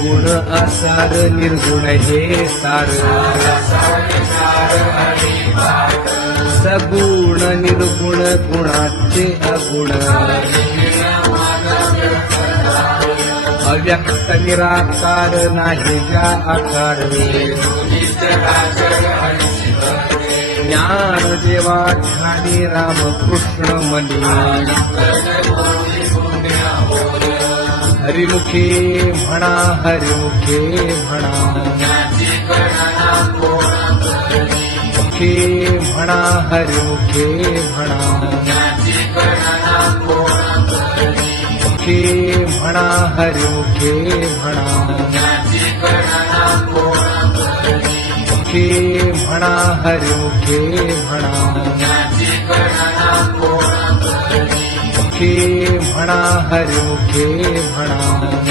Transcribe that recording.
गुण आसार निर्गुण हे सार सगुण निर्गुण गुणाचे अगुण अव्यक्त निराकार नाही ज्या आकार ज्ञान देवा ध्यानी रामकृष्ण मनी हरिमुखे म्हणा हरिमुखे म्हणा मुखे म्हणा हरिमुखे म्हणा मुखे म्हणा हरिमुखे म्हणा मुखे म्हणा हरिमुखे म्हणा मुखे म्हणा हरिमुखे म्हणा